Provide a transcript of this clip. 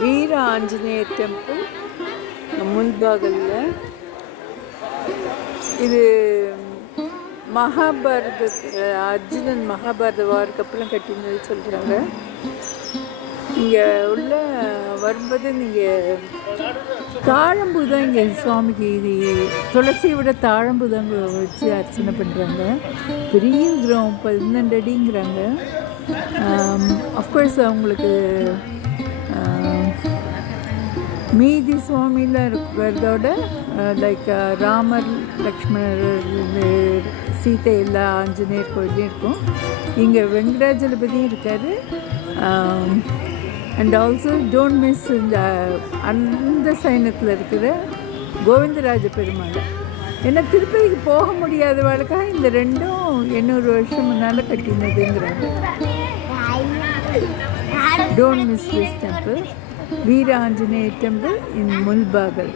Veeranjaneya Temple, Mulbagal. இது மகாபாரத அர்ஜுனன் மகாபாரத வார்க்கப்புறம் கட்டினது சொல்கிறாங்க. இங்கே உள்ள வரும்போது நீங்கள் தாழம்பூ தான் இங்கே சுவாமிக்கு இது துளசியை விட தாழம்பூ தான் வச்சு அர்ச்சனை பண்ணுறாங்க. பெரிய விக்கிரகம் 12 அடிங்கிறாங்க. அஃப்கோர்ஸ் அவங்களுக்கு மீதி சுவாமிலாம் இருக்கிறதோட லைக் ராமர், லக்ஷ்மணர், சீத்தை எல்லா ஆஞ்சநேயர் கோயிலையும் இருக்கும். இங்கே வெங்கடாஜலபதியும் இருக்கார். அண்ட் ஆல்சோ டோன்ட் மிஸ் இந்த அனந்தசயனத்தில் இருக்கிற கோவிந்தராஜ பெருமாள். ஏன்னா திருப்பதிக்கு போக முடியாத வாழ்க்காக இந்த ரெண்டும் 800 வருஷம் முன்னால் கட்டினதுங்கிறாங்க. Don't miss this temple, Veeranjaneya Temple in Mulbagal.